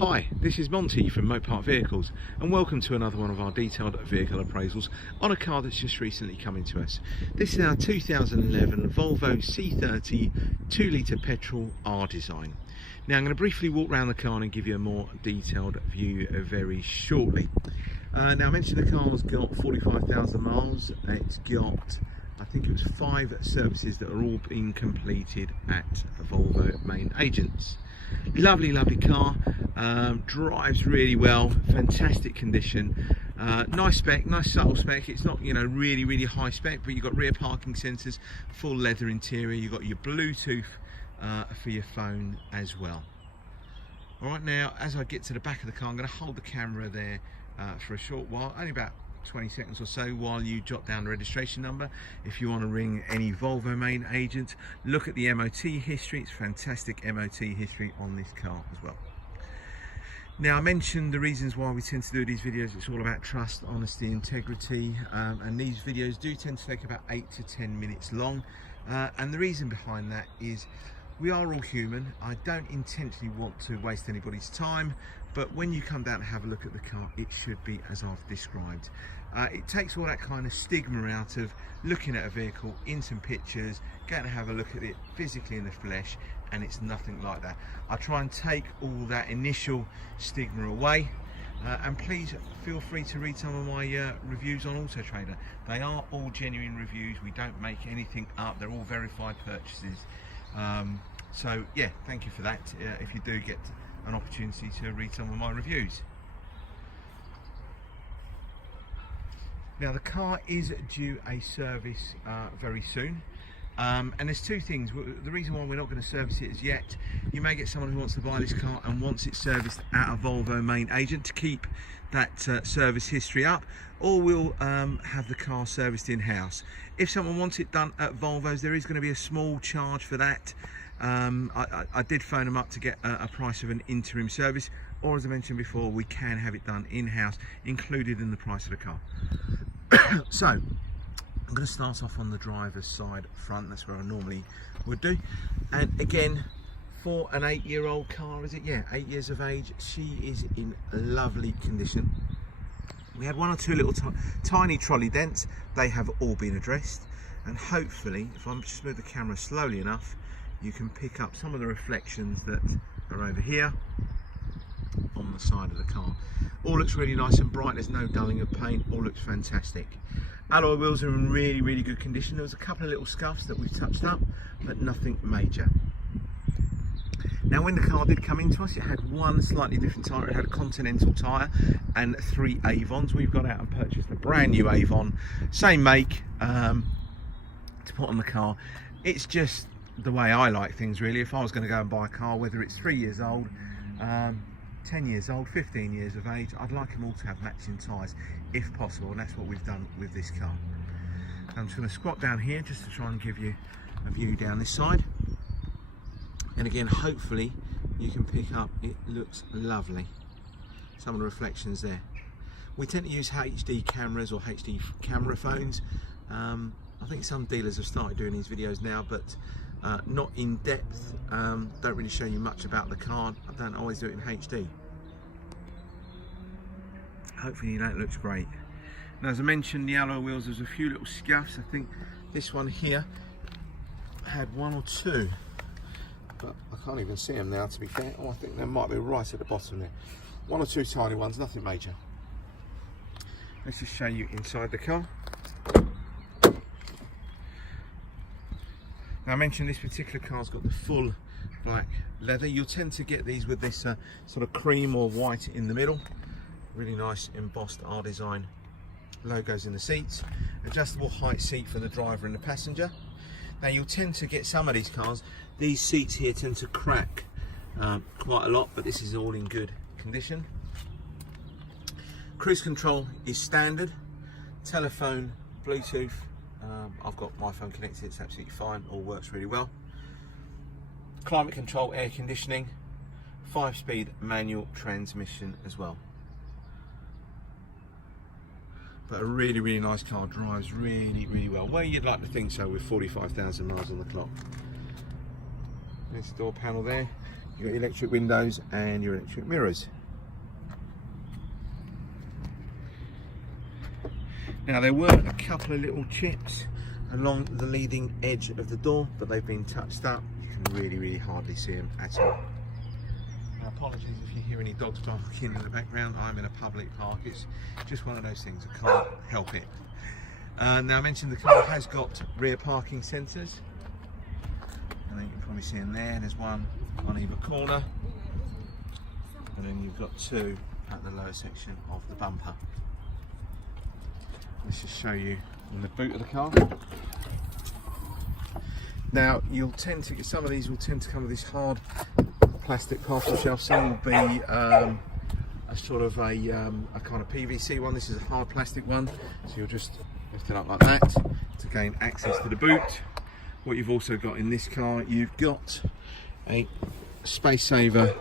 Hi, this is Monty from Mopart Vehicles and welcome to another one of our detailed vehicle appraisals on a car that's just recently come into us. This is our 2011 Volvo C30 2-litre petrol R design. Now I'm going to briefly walk around the car and give you a more detailed view very shortly. Now I mentioned the car's got 45,000 miles. It's got, I think it was 5 services that are all being completed at Volvo main agents. Lovely car, drives really well, fantastic condition, nice spec, nice subtle spec. It's not, you know, really high spec, but you've got rear parking sensors, full leather interior, you've got your Bluetooth for your phone as well. Alright, now as I get to the back of the car, I'm going to hold the camera there for a short while, only about 20 seconds or so, while you jot down the registration number. If you want to ring any Volvo main agent, look at the MOT history. It's fantastic MOT history on this car as well. Now I mentioned the reasons why we tend to do these videos. It's all about trust, honesty, integrity, and these videos do tend to take about 8 to 10 minutes long, and the reason behind that is we are all human. I don't intentionally want to waste anybody's time, but when you come down to have a look at the car, it should be as I've described. It takes all that kind of stigma out of looking at a vehicle in some pictures, going to have a look at it physically in the flesh, and it's nothing like that. I try and take all that initial stigma away, and please feel free to read some of my reviews on Auto Trader. They are all genuine reviews. We don't make anything up. They're all verified purchases. So yeah, thank you for that if you do get an opportunity to read some of my reviews. Now the car is due a service very soon, and there's two things. The reason why we're not going to service it as yet, you may get someone who wants to buy this car and wants it serviced at a Volvo main agent to keep that service history up, or we'll have the car serviced in-house. If someone wants it done at Volvo's, there is going to be a small charge for that. I did phone them up to get a price of an interim service, or as I mentioned before, we can have it done in-house, included in the price of the car. So I'm going to start off on the driver's side front. That's where I normally would do. And again, for an 8-year-old car, is it? Yeah, 8 years of age. She is in lovely condition. We had one or two little tiny trolley dents. They have all been addressed, and hopefully, if I just move the camera slowly enough, you can pick up some of the reflections that are over here on the side of the car. All looks really nice and bright. There's no dulling of paint. All looks fantastic. Alloy wheels are in really good condition. There was a couple of little scuffs that we've touched up, but nothing major. Now when the car did come into us, it had one slightly different tyre. It had a Continental tyre and 3 Avons. We've got out and purchased a brand new Avon, same make, to put on the car. It's just the way I like things, really. If I was going to go and buy a car, whether it's 3 years old, 10 years old, 15 years of age, I'd like them all to have matching tyres if possible, and that's what we've done with this car. I'm just going to squat down here just to try and give you a view down this side, and again hopefully you can pick up, it looks lovely, some of the reflections there. We tend to use HD cameras or HD camera phones. I think some dealers have started doing these videos now, but not in depth, don't really show you much about the car. I don't always do it in HD. Hopefully that looks great. Now as I mentioned, the alloy wheels, there's a few little scuffs. I think this one here had 1 or 2, but I can't even see them now, to be fair. Oh, I think they might be right at the bottom there. 1 or 2 tiny ones, nothing major. Let's just show you inside the car. Now I mentioned this particular car's got the full black leather. You'll tend to get these with this sort of cream or white in the middle. Really nice embossed R design logos in the seats. Adjustable height seat for the driver and the passenger. Now you'll tend to get some of these cars, these seats here tend to crack quite a lot, but this is all in good condition. Cruise control is standard. Telephone, Bluetooth. I've got my phone connected, it's absolutely fine, all works really well. Climate control, air conditioning, 5-speed manual transmission as well. But a really nice car, drives really well. Well, you'd like to think so with 45,000 miles on the clock. There's the door panel there. You've got your electric windows and your electric mirrors. Now there were a couple of little chips along the leading edge of the door, but they've been touched up. You can really hardly see them at all. Now, apologies if you hear any dogs barking in the background. I'm in a public park. It's just one of those things, I can't help it. Now I mentioned the car has got rear parking sensors. And then you can probably see in there's one on either corner. And then you've got two at the lower section of the bumper. Let's just show you in the boot of the car. Now you'll tend to get, some of these will tend to come with this hard plastic parcel shelf. Some will be a sort of a kind of PVC one. This is a hard plastic one, so you'll just lift it up like that to gain access to the boot. What you've also got in this car, you've got a space saver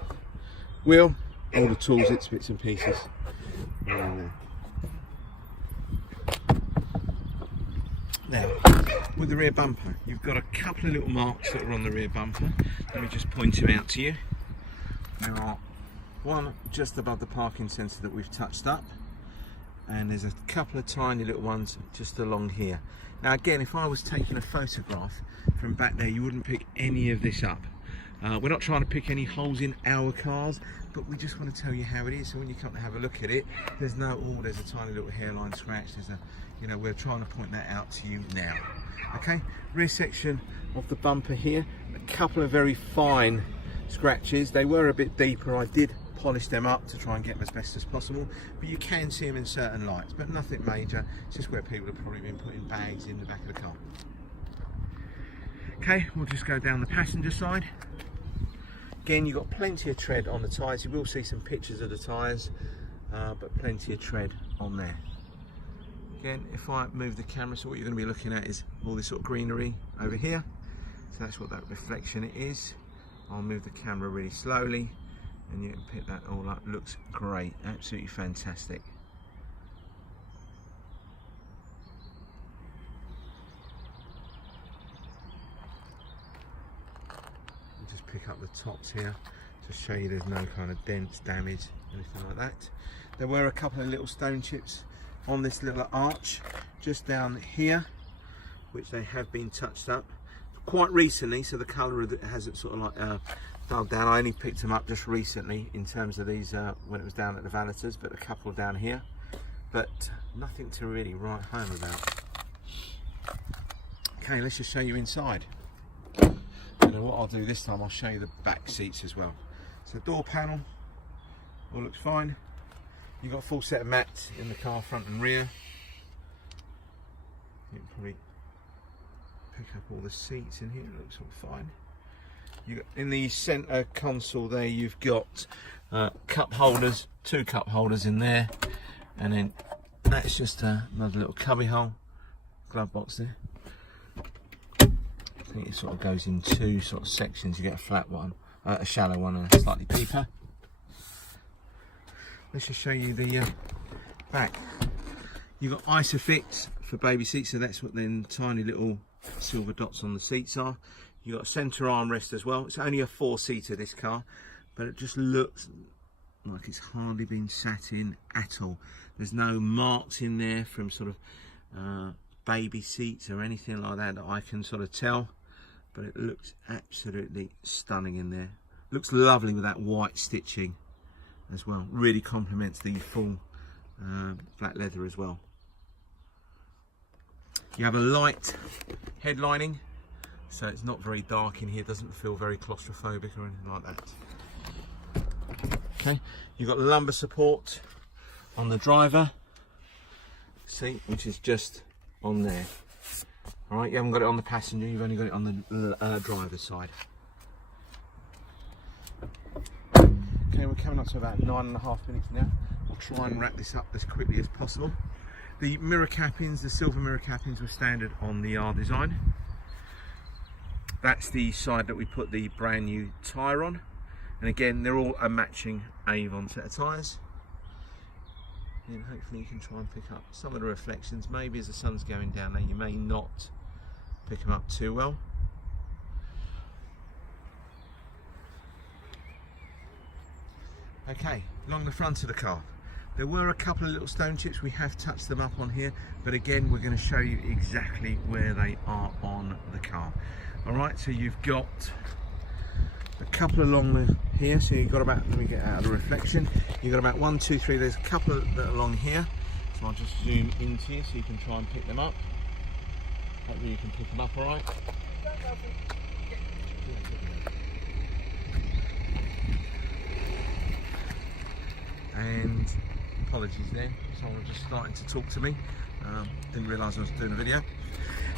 wheel, all the tools, its bits and pieces are in there. Now, with the rear bumper, you've got a couple of little marks that are on the rear bumper. Let me just point them out to you. There are one just above the parking sensor that we've touched up, and there's a couple of tiny little ones just along here. Now again, if I was taking a photograph from back there, you wouldn't pick any of this up. We're not trying to pick any holes in our cars, but we just want to tell you how it is. So when you come to have a look at it, there's no, oh, there's a tiny little hairline scratch. There's a, you know, we're trying to point that out to you now. Okay, rear section of the bumper here, a couple of very fine scratches. They were a bit deeper. I did polish them up to try and get them as best as possible, but you can see them in certain lights, but nothing major. It's just where people have probably been putting bags in the back of the car. Okay, we'll just go down the passenger side. Again, you've got plenty of tread on the tyres. You will see some pictures of the tyres, but plenty of tread on there. Again, if I move the camera, so what you're going to be looking at is all this sort of greenery over here. So that's what that reflection is. I'll move the camera really slowly and you can pick that all up. Looks great, absolutely fantastic. Just pick up the tops here to show you there's no kind of dents, damage, anything like that. There were a couple of little stone chips on this little arch just down here, which they have been touched up quite recently, so the colour of it hasn't sort of like dulled down. I only picked them up just recently in terms of these when it was down at the valeters, but a couple down here, but nothing to really write home about. Okay, let's just show you inside. And then what I'll do this time, I'll show you the back seats as well. So door panel, all looks fine. You've got a full set of mats in the car, front and rear. You can probably pick up all the seats in here, it looks all fine. You got, in the centre console there, you've got cup holders, 2 cup holders in there, and then that's just another little cubby hole, glove box there. I think it sort of goes in 2 sort of sections. You get a flat one, a shallow one, and a slightly deeper. Let's just show you the back. You've got Isofix for baby seats, so that's what then tiny little silver dots on the seats are. You've got a centre armrest as well. It's only a 4-seater, this car, but it just looks like it's hardly been sat in at all. There's no marks in there from sort of baby seats or anything like that that I can sort of tell, but it looks absolutely stunning in there. Looks lovely with that white stitching as well. Really complements the full black leather as well. You have a light headlining, so it's not very dark in here. It doesn't feel very claustrophobic or anything like that. Okay, you've got lumbar support on the driver seat, which is just on there. All right, you haven't got it on the passenger, you've only got it on the driver's side. Okay, we're coming up to about 9.5 minutes now. I'll try and wrap this up as quickly as possible. The mirror cappings, the silver mirror cappings, were standard on the R design. That's the side that we put the brand new tyre on. And again, they're all a matching Avon set of tyres. And hopefully you can try and pick up some of the reflections. Maybe as the sun's going down there, you may not pick them up too well. Okay, along the front of the car, there were a couple of little stone chips. We have touched them up on here, but again, we're going to show you exactly where they are on the car. All right, so you've got a couple along here, so you've got about, let me get out of the reflection, you've got about 1, 2, 3, there's a couple that are along here, so I'll just zoom into you so you can try and pick them up. Hopefully you can pick them up all right. And apologies there, someone was just starting to talk to me, didn't realise I was doing a video.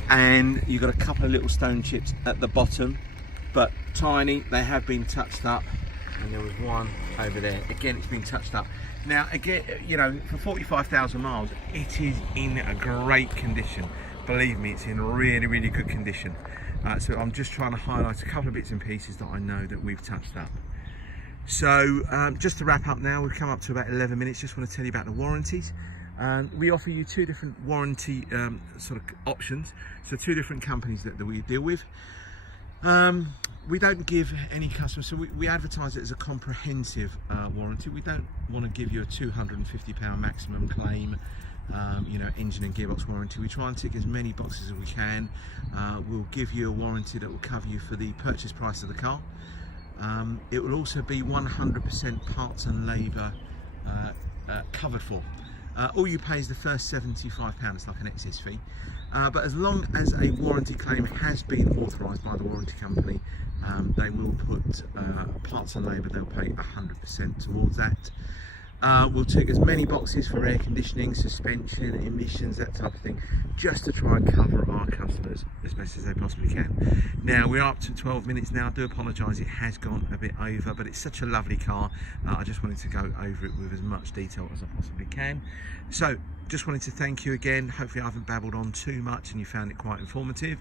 And you've got a couple of little stone chips at the bottom, but tiny. They have been touched up, and there was one over there. Again, it's been touched up. Now again, you know, for 45,000 miles, it is in a great condition. Believe me, it's in really, really good condition. So I'm just trying to highlight a couple of bits and pieces that I know that we've touched up. So just to wrap up now, we've come up to about 11 minutes. Just want to tell you about the warranties. We offer you 2 different warranty sort of options. So 2 different companies that we deal with. We don't give any customers, so we advertise it as a comprehensive warranty. We don't want to give you a £250 maximum claim, you know, engine and gearbox warranty. We try and tick as many boxes as we can. We'll give you a warranty that will cover you for the purchase price of the car. It will also be 100% parts and labour covered for. All you pay is the first £75, it's like an excess fee. But as long as a warranty claim has been authorised by the warranty company, they will put parts and labour, they'll pay 100% towards that. We'll tick as many boxes for air conditioning, suspension, emissions, that type of thing, just to try and cover our customers as best as they possibly can. Now, we're up to 12 minutes now. I do apologise, it has gone a bit over, but it's such a lovely car. I just wanted to go over it with as much detail as I possibly can. So, just wanted to thank you again. Hopefully I haven't babbled on too much and you found it quite informative.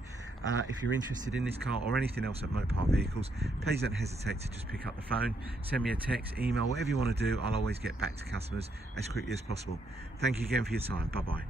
If you're interested in this car or anything else at Mopar Vehicles, please don't hesitate to just pick up the phone, send me a text, email, whatever you want to do. I'll always get back to customers as quickly as possible. Thank you again for your time. Bye bye.